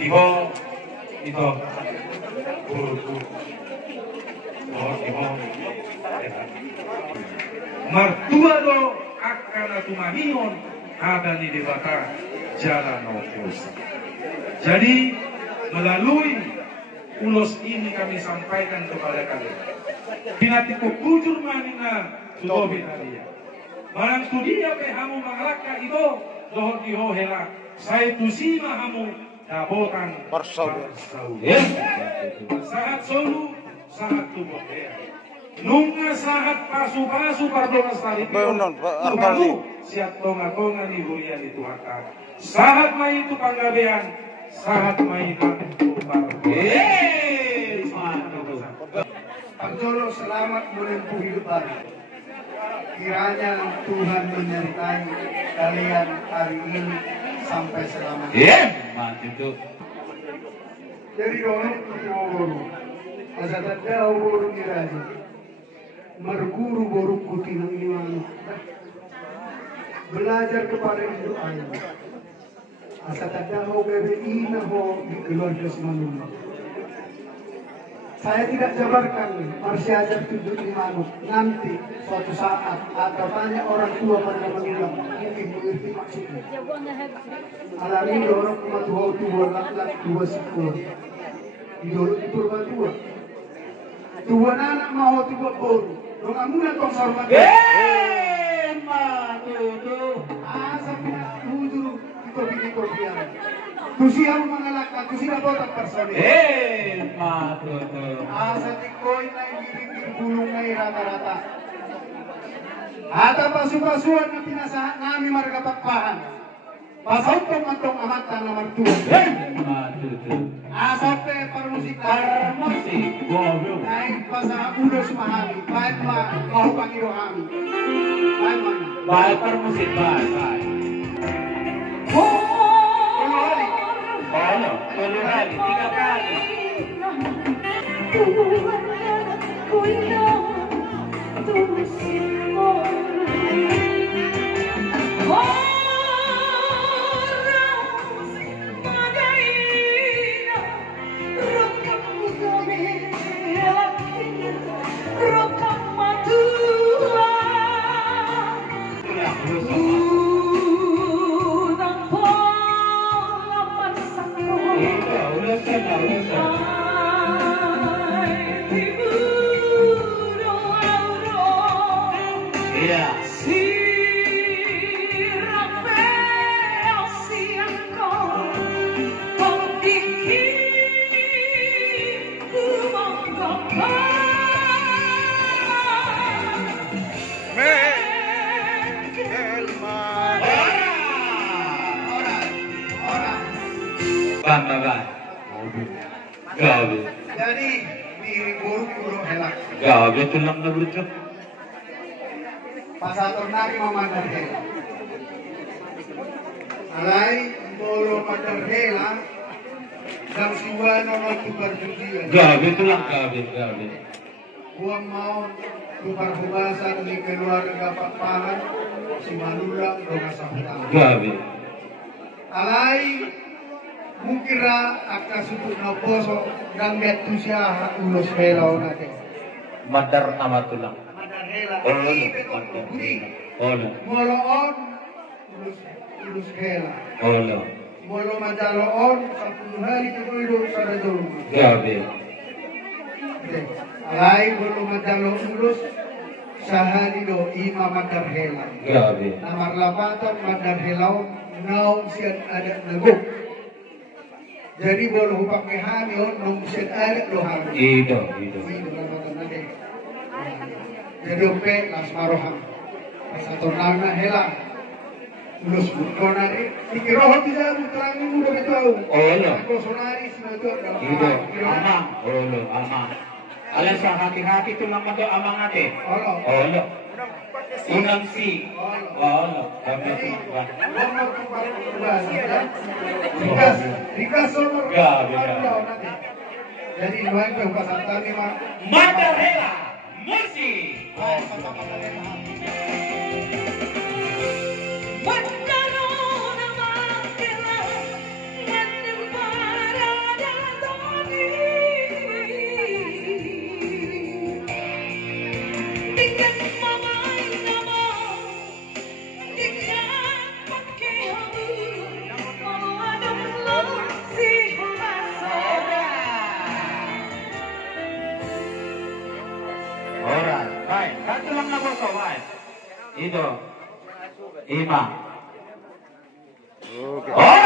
Iho itu guru iho mertua do akan tumahihon ada di debata jalan opus. Jadi melalui ulos ini kami sampaikan kepada kalian. Binati ko kujur manina sudobi tadi. Barang tudia pe hamu mangalaka itu dohot iho hela. Saya tusima hamu dabotan bersau. Saat solu, saat tubuh. Nunga saat pasu-pasu pardona stari. Kamu siap tonga-tonga ni bulian itu hakak. Saat mai itu panggabean, saat mai itu Pantoro selamat menempuh hidup baru. Kiranya Tuhan menyertai kalian hari ini sampai selamanya. Mantap. Jadi dorong boru, asal tahu boru kiraja. Merguru boru putih ng iman. Belajar kepada ibu ayah. Asal tahu bebe ina ho di keluarga semanuna. Saya tidak jabarkan masih ajar tunjuk imanuk. Nanti suatu saat atau tanya orang tua pada mengulang mungkin mengerti maksudnya. Alami dorong kematuhau tua lak-lak dua sekolah. Didorong di purba tua. Tua anak mau tua boru. Dong amunan kong sorban. Matutu. Asa pinag hujur ito binikopian. Tusi ang mangalakad, tusi na botak personil. Matutu. Asa tikoy na ibibigil bulong na rata-rata. Ata pasu-pasuan na pinasahan namin maragapakpahan. Pasautong matong amatan na martuan. Matutu. Asa pe parmusik Goblok. dahil pa sa ulos mahami. Kahit mahupang irohami. Kahit mana. Bahal permusik bahal. Ano? 3 kali, 3 kali. Gabi. Jadi di buruk-buruk helak. Gabi tulang na berucap. Pasator nari mamandar hela. Alay, bolo mandar hela. Dan siwana tukar judian. Gabi tulang gabi. Buang mau tukar hubasan di keluarga papahan. Si Manula doga sambutan. Gabi. Alay, mukira akka sutut na poso dan betu siya ulos hela natin. Madar nama tulang. Mandar hela. Olo. Moloon ulus hela. Olo. Molo madaloon 10 hari kemudian sa radul. Gabi. Alay molo madalo ulus sahari do ima mandar hela. Gabi. Namar lapatan mandar helaw naon siya ada nagok. Jadi bolo hupak mehani on nung siya ada lo hari. Ido. Jadi oke las maroham. Satu nana hela. Ulus konari dikirohot tidak terangin udah tahu. Olo. Ako sonari sinato. Ido. Amang. Olo. Amang. Alas sa hati-hati tulang mo to amang ate. Olo. Unang si. Olo. Rikas somor. Gabi. Jadi luang pe pasatan ni mah. Mandar hela. Mursi. What Itu. Ima. Oh.